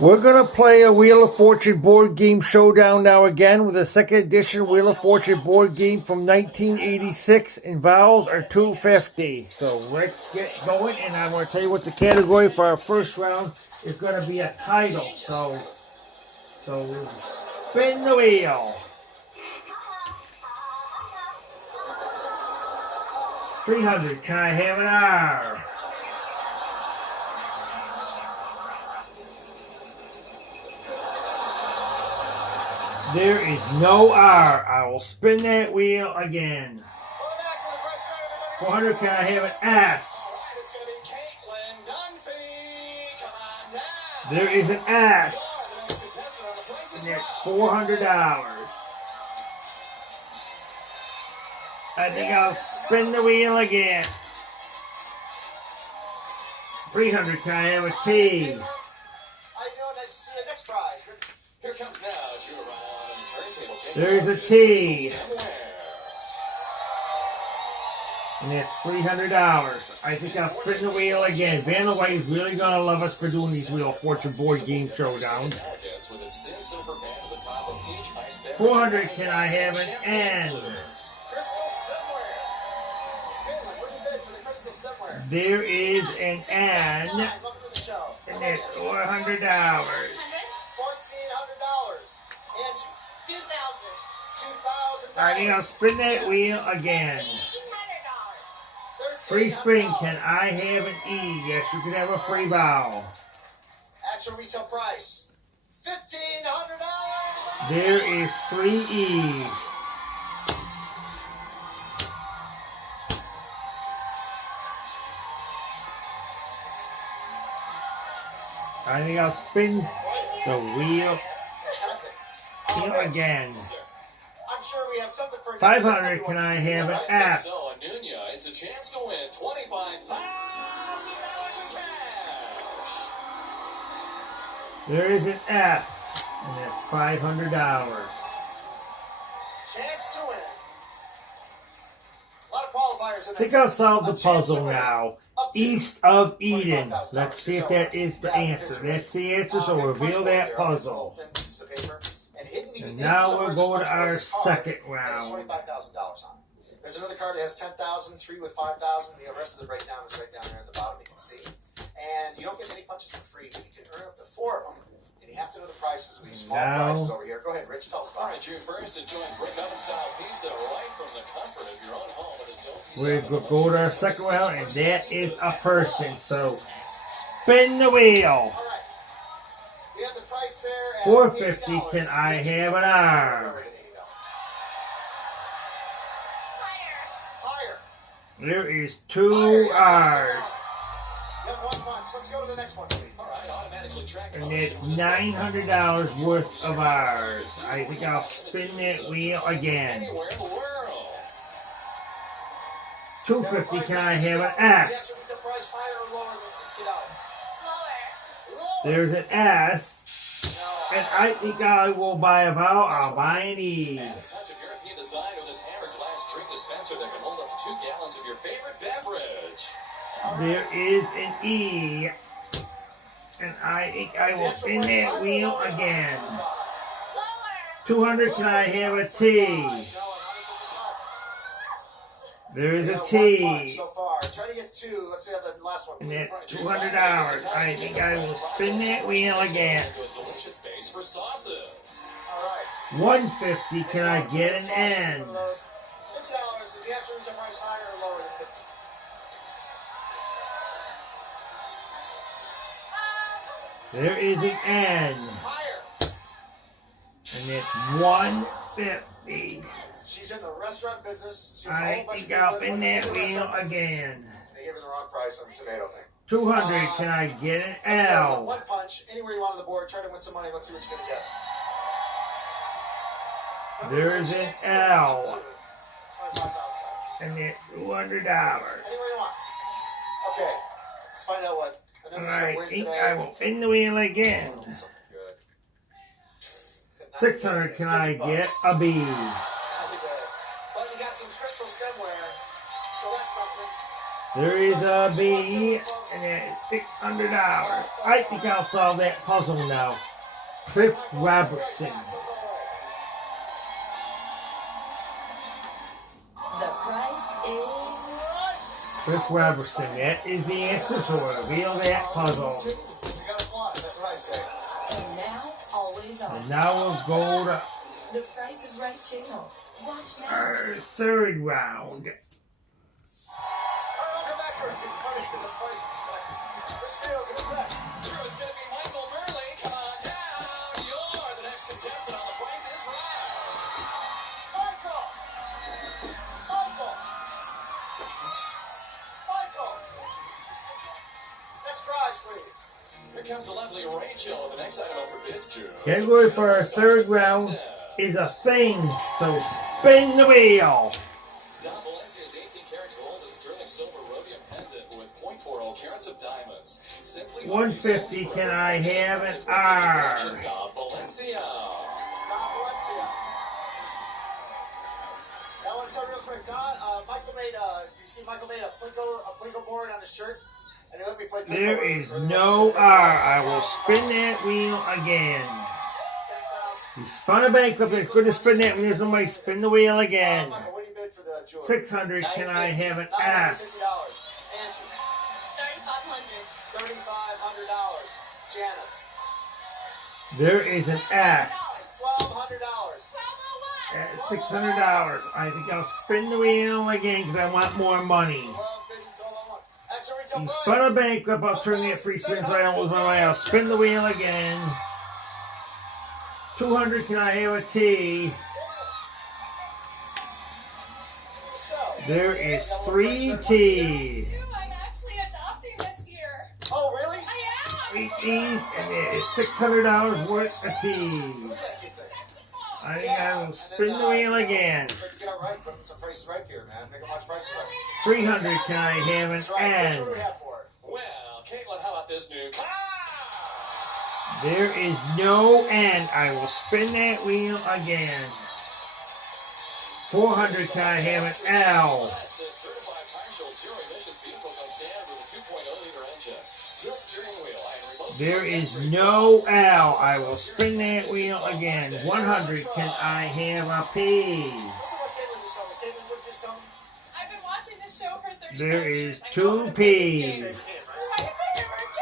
We're going to play a Wheel of Fortune board game showdown now again with a second edition Wheel of Fortune board game from 1986, and vowels are $2.50. So let's get going, and I'm going to tell you what the category for our first round is going to be a title. So spin the wheel. 300, can I have an R? There is no R. I will spin that wheel again. 400, can I have an S? There is an S. And that's $400. I think I'll spin the wheel again. 300, can I have a T? Here comes now, there's a T. And that's $300. I think I'll spin the wheel again. Vanna White is really going to love us for doing these Wheel of Fortune board game showdowns. 400, can I have an N? There is an N. And that's $400. $1,400. I think I'll spin that wheel again. Free spin, can I have an E? Yes, you can have a free bow. Actual retail price, $1,500. There is 3 E's. I think I'll spin the wheel again. I'm sure we have something for 500, can I have an F? So, Anunya, it's a chance to win $25,000 in cash. There is an F, and that's $500. Chance to win. A lot of qualifiers in I think I'll solve the puzzle now. East of Eden. Let's see if that is the answer. That's the answer, so reveal that puzzle. And now we're going to our second round. $25,000 on it. There's another card that has 10,000, 3 with 5,000. The rest of the breakdown is right down there at the bottom. You can see. And you don't get any punches for free, but you can earn up to 4 of them. And you have to know the prices of these small prices over here. Go ahead, Rich. Tell us about it. All right, you first enjoying brick oven style pizza right from the comfort of your own home. We're going to go to our second round, and that is a person. So spin the wheel. We have the price there at $450, can I have an R? Higher. There is 2 R's. You have 1 punch. Let's go to the next one, please. All right, automatically track. And that's $900 worth of R's. I think I'll spin that wheel again. Anywhere in the world. $250, can I have an S? The price higher or lower than $60? Lower. There's an S. And I think I will buy a vowel. I'll buy an E. And a touch of European design with this hammered glass drink dispenser that can hold up to 2 gallons of your favorite beverage. There is an E. And I think I will spin that wheel again. 200, can I have a T? There is a T. So far. Try to get 2. Let's see how the last one. And that's $200. I think I will spin that wheel again. Delicious base for sauces. All right. $150, can I get an N? $50. Is the actual retail price higher or lower than 50? There is an N. Higher. And it's $150. She's in the restaurant business. I think I'll spin that wheel again. They gave her the wrong price on the tomato thing. 200, can I get an L? 1 punch, anywhere you want on the board. Try to win some money. Let's see what you're going to get. There's an L. And it's $200. Anywhere you want. Okay, let's find out what. I think I will spin the wheel again. 600, can I get a B? But you got some crystal stemware, so that's something. There is a B, and it's $600. I think I'll solve that puzzle now. Cliff Robertson. The price is Cliff Robertson. That is the answer, so we'll reveal that puzzle. You gotta applaud it, that's what I say. and now always on. And now we'll go to The Price is Right channel. Watch now. our third round. Alright, welcome back, everybody, to the Price is Right. Which Fields, who's next? Sure, it's gonna be Michael Burley. Come on down. You're the next contestant on The Price is Right. Michael! Next prize, please. Here comes the lovely Rachel with the next item up for bids, Drew. Category for our third round is a thing, so spin the wheel. Don Valencia's 18-karat gold and sterling silver rhodium pendant with .40 carats of diamonds. Simply 150, can I have an R? Don Valencia. Don Valencia. Now, I want to tell you real quick, Don, Michael made a Plinko board on his shirt, and he let me play Plinko. There is no R. I will spin that wheel again. 10,000. You spun a bankrupt. It's good to spin that when there's somebody. Spin the wheel again. Michael, what do you bid for the jewelry? 600. Can I have an S? $950. Angie. $3,500. Janice. There is an S. $1,200. At $600. I think I'll spin the wheel again because I want more money. 12 biddings, all I want. Extra retail You price. spun a bankrupt. I'll turn that free spin so I don't lose my money. I'll spin the wheel again. 200. Can I have a T? There is 3 T. I'm actually adopting this year. Oh, really? I am. 3 T's, and it is $600 worth of T's. Look at that cute thing. I think I will spin the wheel again. Try to get it right. Put some prices right here, man. Make them watch prices right. 300. Can I have an That's right. What do we N? have for it? Well, Caitlin, how about this new car? There is no N. I will spin that wheel again. 400. Can I have an L? Plus, this certified partial zero emissions vehicle comes standard with a 2.0-liter engine, tilt steering wheel, and remote. There is no L. I will spin that wheel again. 100. Can I have a P? Listen what Caitlin just told me. Caitlin, what did you just tell me? I've been watching this show for 35 There years. is I know 2 how to play this P's. game. It's my favorite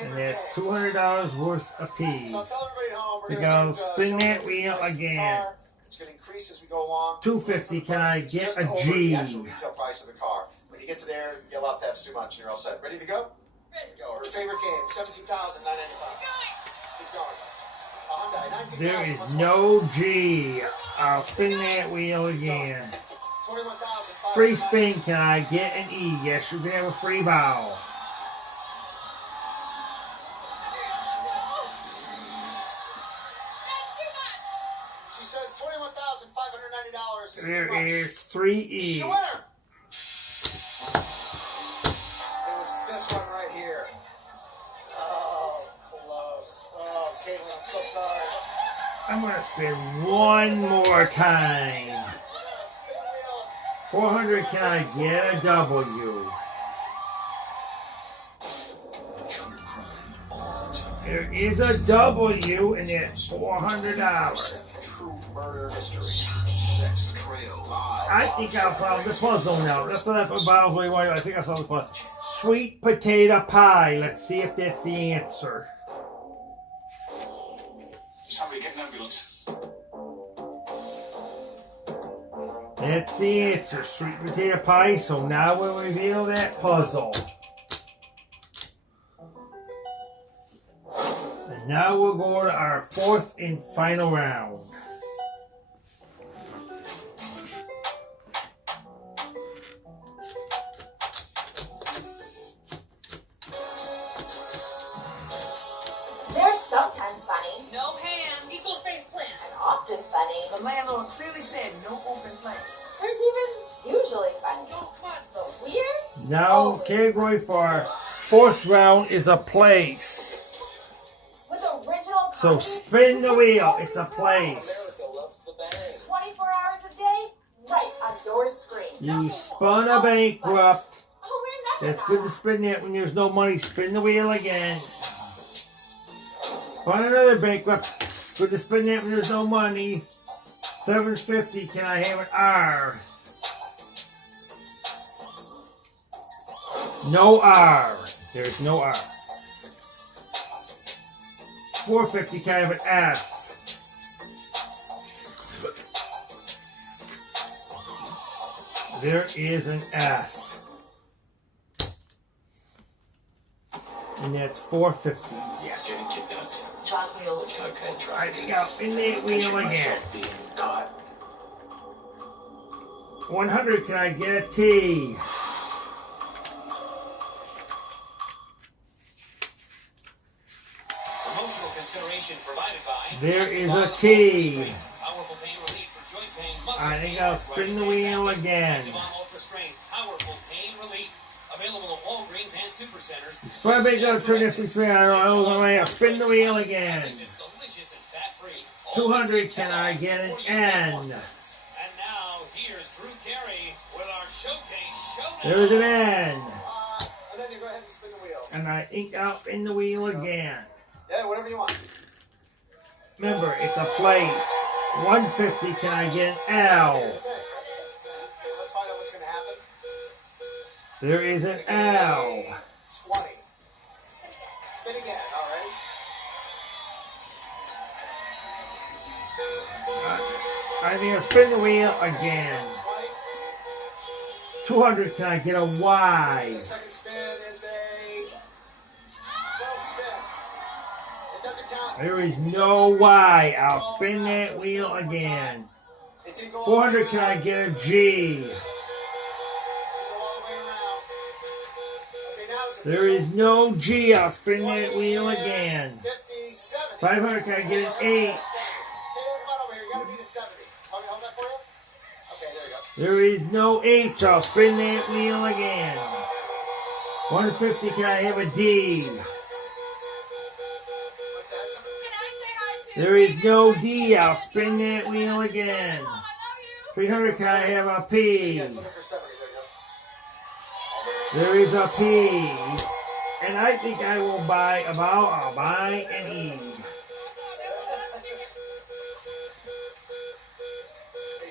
game. And that's $200 worth of P. So I'll tell everybody at home. We're Think gonna I'll shoot, spin show that you the wheel price of the again. car. It's going to increase as we go along. 250. Can I It's get just a over G? the actual retail price of the car. When you get to there, yell out that's too much, and you're all set. Ready to go? Ready. Go. Her favorite game, $17,995. Keep going. A Hyundai, $19,000. There is no G. I'll spin that wheel again. $21,500. Free spin. Can I get an E? Yes, you can have a free vowel. That's too much. She says $21,590 is There too much. is 3 Is she E. a winner? It was this one right here. Oh, close. Oh, Caitlin, I'm so sorry. I'm going to spin one more time. Spin the wheel. 400. Can I get a W? True crime all the time. There is a W, and it's $400. True murder mystery. Sex, betrayal, lies. I think I'll solve the puzzle now. That's what I put bottles away. I think I'll solve the puzzle. Sweet potato pie. Let's see if that's the answer. Somebody get an ambulance. That's the answer. Sweet potato pie. So now we'll reveal that puzzle. And now we'll go to our fourth and final round. They're sometimes funny No hand equals face plant. and often funny. The landlord clearly said no open play. There's even usually funny. No, come on. But weird? Now, category for our fourth round is a place. With original So comedy, spin the wheel. It's a place. America loves the bangs. 24 hours a day, right on your screen. You spun a bankrupt. Oh, That's good to spin that when there's no money. Spin the wheel again. Find another bankrupt. Good to spin that when there's no money. $7.50. Can I have an R? No R. There's no R. $4.50. Can I have an S? There is an S. And that's $4.50. Yeah, getting kidnapped. Chalk wheel. Okay, I think I'll spin that wheel again. Being caught. 100. Can I get a T? Promotional consideration provided by. There is a T. Powerful pain relief for joint pain, muscle I think pain, I'll spin the wheel again. Ultra strength, powerful pain relief. Available at Walgreens and Supercenters. It's probably going to turn this thing around. I'll spin the wheel again. It's delicious and fat-free. 200. Can I get an N? And now here's Drew Carey with our showcase showdown. There's an N. And then you go ahead and spin the wheel. And I think I'll spin the wheel again. Yeah, whatever you want. Remember, it's a place. 150. Can I get an L? Okay, let's find out what's going to happen. There is an L. 20. Spin again, all right. I think I'll spin the wheel again. 20. 200. Can I get a Y? The second spin is a no spin. It doesn't count. There is no Y. I'll spin that wheel again. It didn't go all the way 400. Can I around. get a G? Go all the way around. Okay, now it's There is no G. I'll spin that wheel again. 57. 500. Can I get an H? Okay, come on over here. You gotta beat a 70. Want me to hold that for you? Okay, there you go. There is no H. I'll spin that wheel again. 150. Can I have a D? What's that? Can I say hi to There is David no Martin? D. I'll spin that wheel again. I love you. 300. Can I have a P? Yeah, looking for 70. There you go. There is a P. And I think I will buy I'll buy an E. A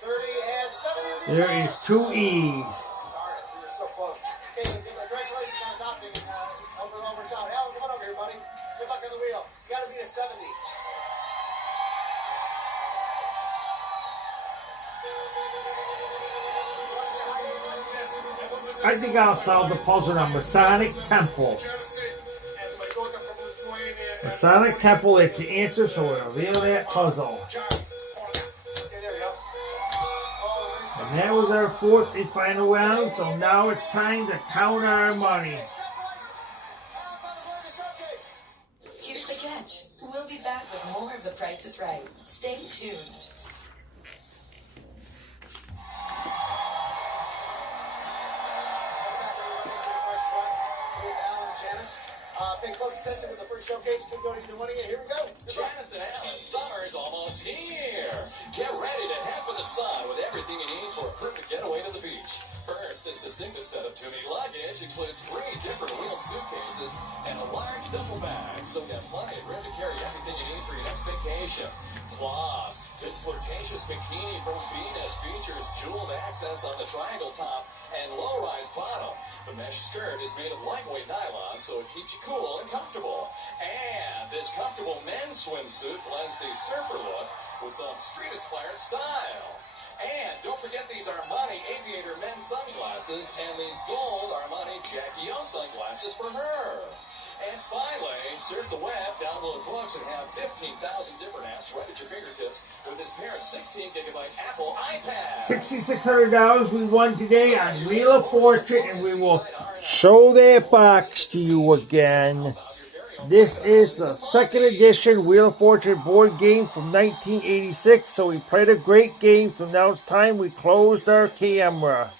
30 and 70. There is 2 E's. Darn it, we were so close. Okay, congratulations on adopting over out. Alan, come on over here, buddy. Good luck on the wheel. You gotta beat a 70. I think I'll solve the puzzle on Masonic Temple. Masonic Temple is the answer, so we'll reveal that puzzle. Okay, there you go. Oh, And that was our fourth and final round, so now it's time to count our money. Here's the catch. We'll be back with more of The Price is Right. Stay tuned. Pay close attention to the first showcase. Could go to either one of you. Here we go. Good luck. Janice and Alan, summer's almost here. Get ready to head for the sun with everything you need for a perfect getaway to the beach. First, this distinctive set of Tumi luggage includes 3 different wheeled suitcases and a large duffel bag, so you have plenty of room to carry everything you need for your next vacation. Plus, this flirtatious bikini from Venus features jeweled accents on the triangle top and low-rise bottom. The mesh skirt is made of lightweight nylon, so it keeps you cool and comfortable. And this comfortable men's swimsuit blends the surfer look with some street-inspired style. And don't forget these Armani Aviator men's sunglasses and these gold Armani Jackie O sunglasses for her. And finally, surf the web, download books, and have 15,000 different apps right at your fingertips with this pair of 16-gigabyte Apple iPad. $6,600 we won today on Wheel of Fortune, and we will show that box to you again. This is the second edition Wheel of Fortune board game from 1986, so we played a great game, so now it's time we closed our camera.